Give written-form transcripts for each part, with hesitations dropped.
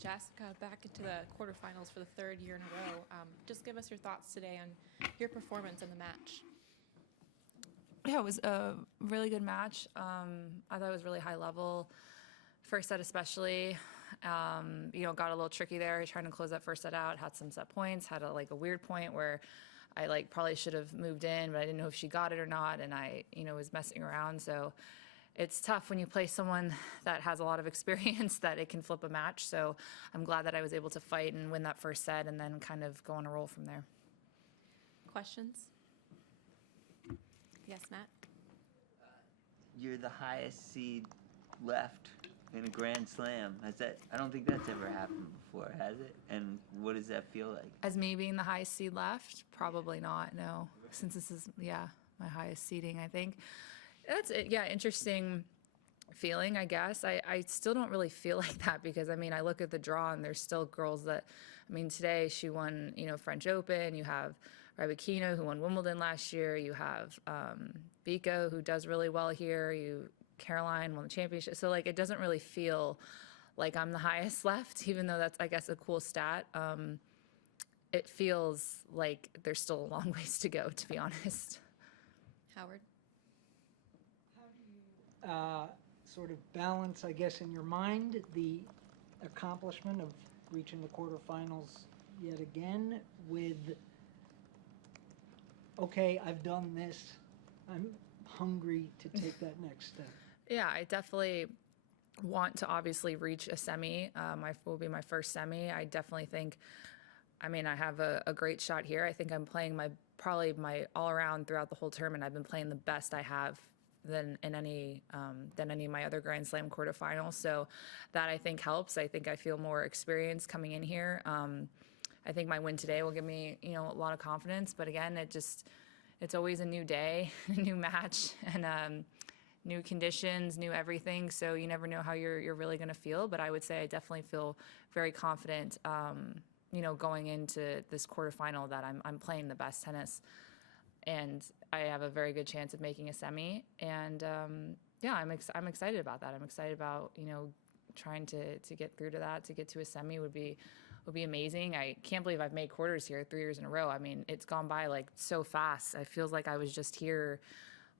Jessica, back into the quarterfinals for the third year in a row. Just give us your thoughts today on your performance in the match. Yeah, it was a really good match. I thought it was really high level. First set especially, got a little tricky there trying to close that first set out. Had some set points, had a weird point where I probably should have moved in, but I didn't know if she got it or not, and I was messing around. So it's tough when you play someone that has a lot of experience that it can flip a match. So I'm glad that I was able to fight and win that first set and then kind of go on a roll from there. Questions? Yes, Matt? You're the highest seed left in a Grand Slam. I don't think that's ever happened before, has it? And what does that feel like? As me being the highest seed left? Probably not, no. Since this is, my highest seeding, I think. That's it. Yeah, interesting feeling, I guess. I still don't really feel like that because, I look at the draw and there's still girls that, today she won, French Open. You have Rybakina, who won Wimbledon last year. You have Biko, who does really well here. Caroline won the championship. So, it doesn't really feel like I'm the highest left, even though that's, I guess, a cool stat. It feels like there's still a long ways to go, to be honest. Howard? How do you sort of balance, I guess, in your mind, the accomplishment of reaching the quarterfinals yet again with, okay, I've done this, I'm hungry to take that next step? Yeah, I definitely want to obviously reach a semi. Will be my first semi. I definitely think, I have a great shot here. I think I'm playing probably my all around throughout the whole tournament. I've been playing the best I have than any of my other Grand Slam quarterfinals. So that I think helps. I think I feel more experienced coming in here. I think my win today will give me, a lot of confidence. But again, it's always a new day, a new match, and new conditions, new everything. So you never know how you're really going to feel. But I would say I definitely feel very confident, going into this quarterfinal that I'm playing the best tennis, and I have a very good chance of making a semi. And I'm excited about that. I'm excited about trying to get through to that, to get to a semi would be amazing. I can't believe I've made quarters here 3 years in a row. It's gone by so fast. It feels like I was just here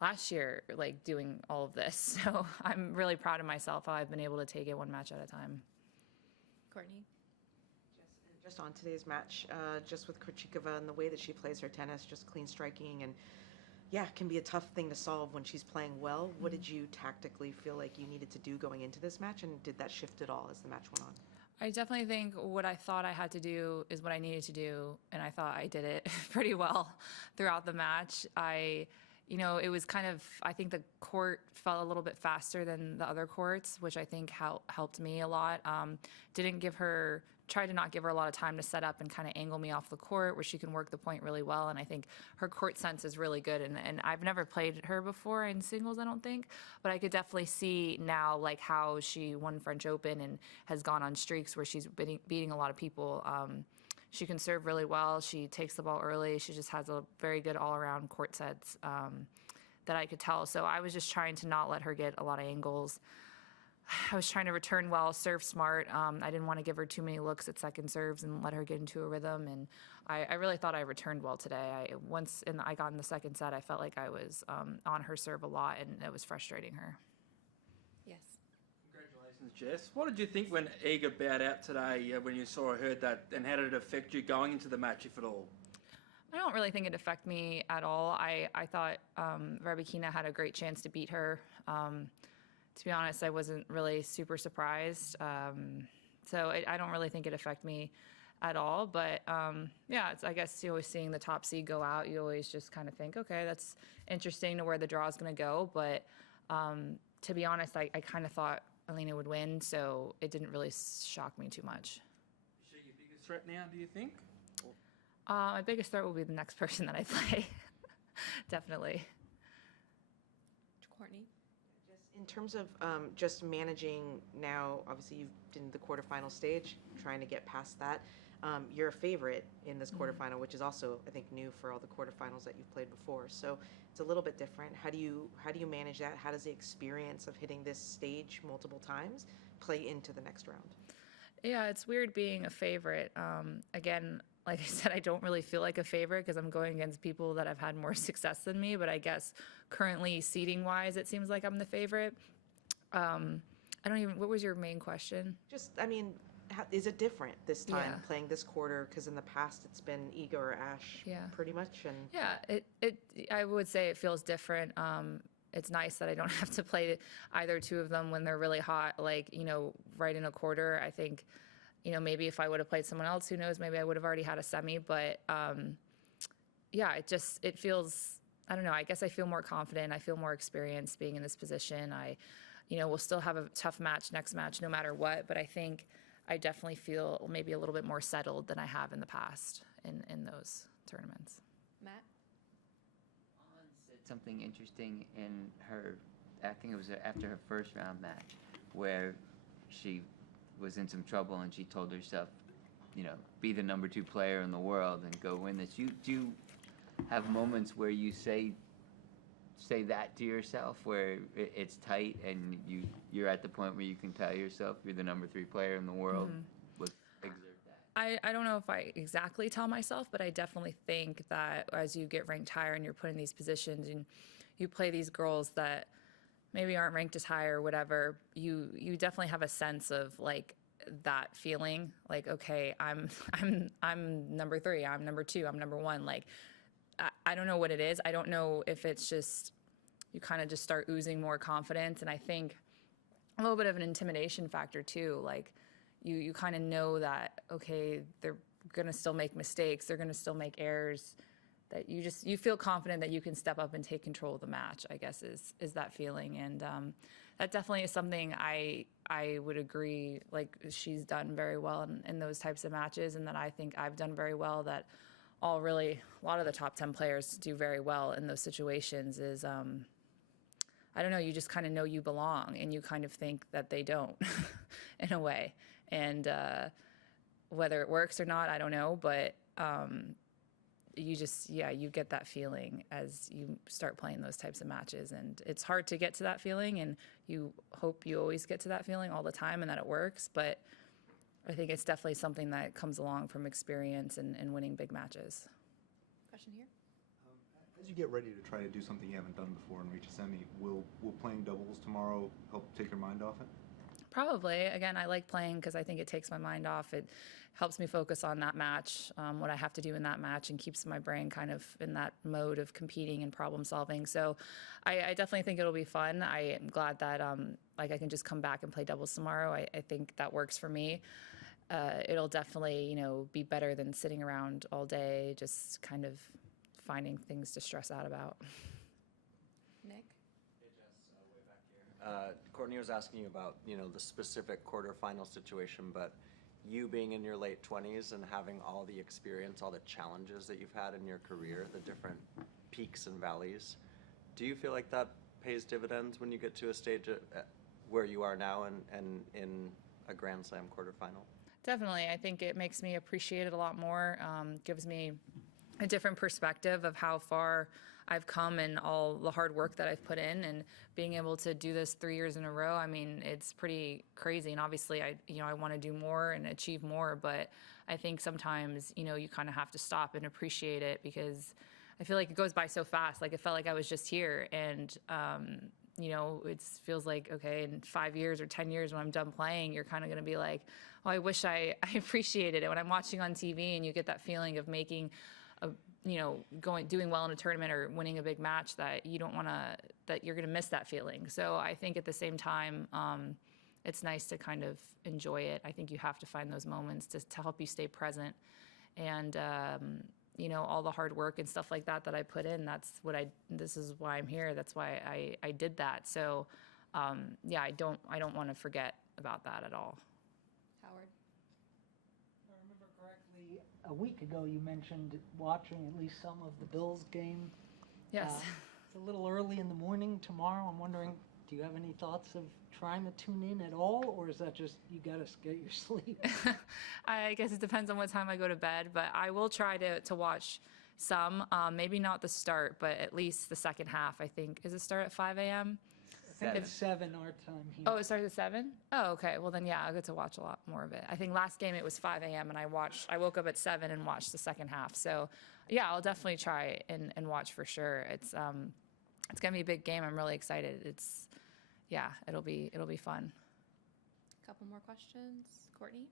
last year, doing all of this. So I'm really proud of myself how I've been able to take it one match at a time. Courtney? Just on today's match, just with Krejcikova and the way that she plays her tennis, just clean striking, and can be a tough thing to solve when she's playing well. What did you tactically feel like you needed to do going into this match, and did that shift at all as the match went on? I definitely think what I thought I had to do is what I needed to do, and I thought I did it pretty well throughout the match. It was kind of, I think the court felt a little bit faster than the other courts, which I think helped me a lot. Tried to not give her a lot of time to set up and kind of angle me off the court where she can work the point really well. And I think her court sense is really good. And I've never played her before in singles, I don't think. But I could definitely see now how she won French Open and has gone on streaks where she's beating a lot of people. She can serve really well. She takes the ball early. She just has a very good all-around court sets that I could tell. So I was just trying to not let her get a lot of angles. I was trying to return well, serve smart. I didn't want to give her too many looks at second serves and let her get into a rhythm. And I really thought I returned well today. Once I got in the second set, I felt like I was on her serve a lot, and it was frustrating her. Yes. Congratulations, Jess. What did you think when Iga bowed out today, when you saw or heard that, and how did it affect you going into the match, if at all? I don't really think it affected me at all. I thought Rybakina had a great chance to beat her. To be honest, I wasn't really super surprised. So I don't really think it affected me at all. But I guess you always seeing the top seed go out, you always just kind of think, okay, that's interesting to where the draw is going to go. But to be honest, I kind of thought Alina would win, so it didn't really shock me too much. Is she your biggest threat now, do you think? My biggest threat will be the next person that I play. Definitely. Courtney? In terms of just managing now, obviously you've been in the quarterfinal stage, trying to get past that. You're a favorite in this quarterfinal, which is also, I think, new for all the quarterfinals that you've played before. So it's a little bit different. How do you manage that? How does the experience of hitting this stage multiple times play into the next round? Yeah, it's weird being a favorite. Again, like I said, I don't really feel like a favorite because I'm going against people that have had more success than me. But I guess currently, seeding wise, it seems like I'm the favorite. I don't even. What was your main question? Just, I mean, is it different this time Yeah. playing this quarter? Because in the past it's been Iga or Ash, Yeah. pretty much. And Yeah, I would say it feels different. It's nice that I don't have to play either two of them when they're really hot, like, right in a quarter. I think, maybe if I would have played someone else, who knows, maybe I would have already had a semi. But yeah, it feels, I don't know, I guess I feel more confident. I feel more experienced being in this position. We'll still have a tough next match, no matter what. But I think I definitely feel maybe a little bit more settled than I have in the past in those tournaments. Matt? Said something interesting in her, I think it was after her first round match, where she was in some trouble and she told herself, be the number 2 player in the world and go win this. Do you have moments where you say that to yourself, where it's tight and you're at the point where you can tell yourself you're the number 3 player in the world? Let's exert that. I don't know if I exactly tell myself, but I definitely think that as you get ranked higher and you're put in these positions and you play these girls that maybe aren't ranked as high or whatever, you definitely have a sense of like that feeling, like, okay, I'm number 3, I'm number 2, I'm number 1. Like, I don't know what it is. I don't know if it's just you kind of just start oozing more confidence, and I think a little bit of an intimidation factor too. Like, you kind of know that, okay, they're gonna still make mistakes, they're gonna still make errors, that you feel confident that you can step up and take control of the match, I guess is that feeling. And that definitely is something I would agree, like, she's done very well in those types of matches, and that I think I've done very well, that a lot of the top 10 players do very well in those situations. Is I don't know, you just kind of know you belong, and you kind of think that they don't in a way. And whether it works or not, I don't know, but you get that feeling as you start playing those types of matches. And it's hard to get to that feeling, and you hope you always get to that feeling all the time and that it works. But I think it's definitely something that comes along from experience and winning big matches. Question here? As you get ready to try to do something you haven't done before and reach a semi, will playing doubles tomorrow help take your mind off it? Probably. Again, I like playing because I think it takes my mind off. It helps me focus on that match, what I have to do in that match, and keeps my brain kind of in that mode of competing and problem solving. So I definitely think it'll be fun. I am glad that I can just come back and play doubles tomorrow. I think that works for me. It'll definitely, be better than sitting around all day, just kind of finding things to stress out about. Nick? Hey, Jess, way back here. Courtney was asking you about, the specific quarterfinal situation, but you being in your late 20s and having all the experience, all the challenges that you've had in your career, the different peaks and valleys, do you feel like that pays dividends when you get to a stage where you are now and in a Grand Slam quarterfinal? Definitely. I think it makes me appreciate it a lot more, gives me a different perspective of how far I've come and all the hard work that I've put in, and being able to do this 3 years in a row. I mean, it's pretty crazy. And obviously I want to do more and achieve more, but I think sometimes, you kind of have to stop and appreciate it, because I feel like it goes by so fast. Like, it felt like I was just here, and, it feels like, okay, in 5 years or 10 years when I'm done playing, you're kind of going to be like, oh, I wish I appreciated it. When I'm watching on TV and you get that feeling of making doing well in a tournament or winning a big match, that you don't want to, that you're going to miss that feeling. So I think at the same time, it's nice to kind of enjoy it. I think you have to find those moments to help you stay present. And, all the hard work and stuff like that I put in, this is why I'm here. That's why I did that. So, I don't want to forget about that at all. Howard? If I remember correctly, a week ago you mentioned watching at least some of the Bills game. Yes. It's a little early in the morning tomorrow. I'm wondering, do you have any thoughts of trying to tune in at all, or is that just you got to get your sleep? I guess it depends on what time I go to bed, but I will try to watch some. Maybe not the start, but at least the second half, I think. Is it start at 5 a.m.? think it's 7 our time here. Oh, it starts at 7? Oh, okay. Well, then, yeah, I'll get to watch a lot more of it. I think last game it was 5 a.m. and I woke up at 7 and watched the second half. So, yeah, I'll definitely try and watch for sure. It's going to be a big game. I'm really excited. It'll be fun. A couple more questions. Courtney?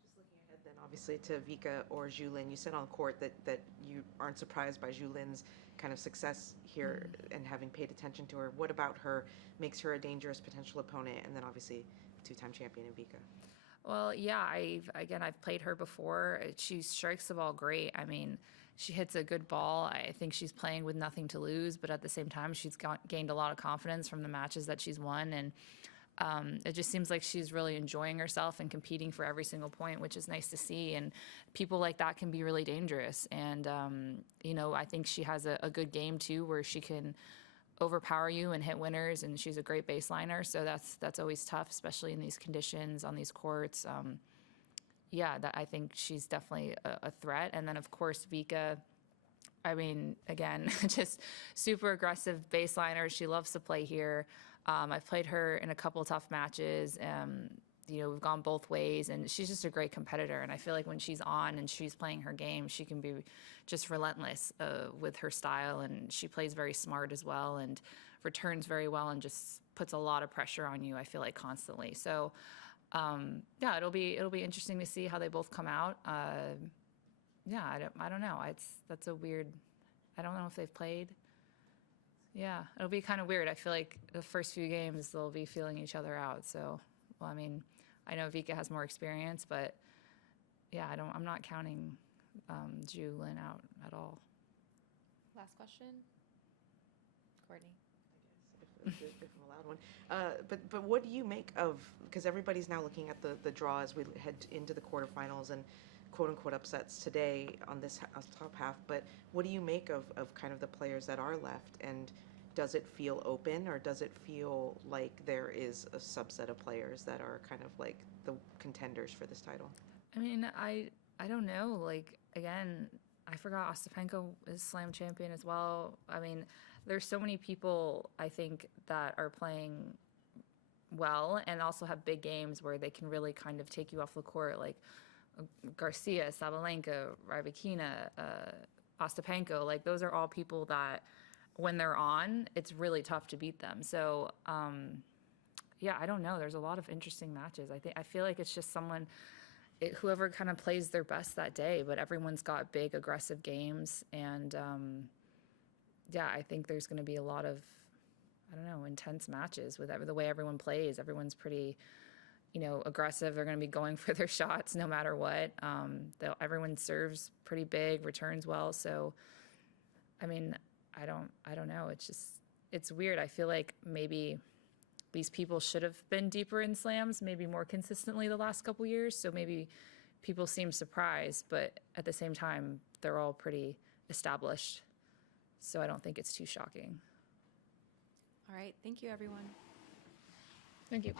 Just looking ahead then, obviously, to Vika or Zhulin, you said on court that you aren't surprised by Zhulin's kind of success here and having paid attention to her. What about her makes her a dangerous potential opponent? And then obviously, two-time champion in Vika. Well, yeah, I've played her before. She strikes the ball great. I mean, she hits a good ball. I think she's playing with nothing to lose, but at the same time, she's gained a lot of confidence from the matches that she's won, and it just seems like she's really enjoying herself and competing for every single point, which is nice to see. And people like that can be really dangerous. And, I think she has a good game, too, where she can overpower you and hit winners, and she's a great baseliner. So that's always tough, especially in these conditions on these courts. I think she's definitely a threat. And then, of course, Vika, I mean, again, just super aggressive baseliner. She loves to play here. I've played her in a couple of tough matches. We've gone both ways, and she's just a great competitor. And I feel like when she's on and she's playing her game, she can be just relentless with her style, and she plays very smart as well and returns very well and just puts a lot of pressure on you, I feel like, constantly. So, it'll be interesting to see how they both come out. I don't know. That's a weird. I don't know if they've played. Yeah, it'll be kind of weird. I feel like the first few games they'll be feeling each other out. So, well, I mean, I know Vika has more experience, but yeah, I'm not counting Zhulin out at all. Last question. Courtney? If I'm allowed one. But what do you make of, because everybody's now looking at the draw as we head into the quarterfinals and quote-unquote upsets today on this top half, but what do you make of kind of the players that are left, and does it feel open, or does it feel like there is a subset of players that are kind of like the contenders for this title? I mean, I don't know. Like, again, I forgot Ostapenko is slam champion as well. I mean, there's so many people, I think, that are playing well and also have big games where they can really kind of take you off the court, like Garcia, Sabalenka, Rybakina, Ostapenko. Like, those are all people that when they're on, it's really tough to beat them. So, I don't know. There's a lot of interesting matches. I feel like it's just whoever kind of plays their best that day, but everyone's got big, aggressive games. And, I think there's going to be a lot of, intense matches with the way everyone plays. Everyone's pretty, aggressive. They're going to be going for their shots no matter what. Everyone serves pretty big, returns well. So, I mean, I don't know. It's weird. I feel like maybe these people should have been deeper in slams, maybe more consistently the last couple years. So maybe people seem surprised, but at the same time, they're all pretty established. So I don't think it's too shocking. All right. Thank you, everyone. Thank you.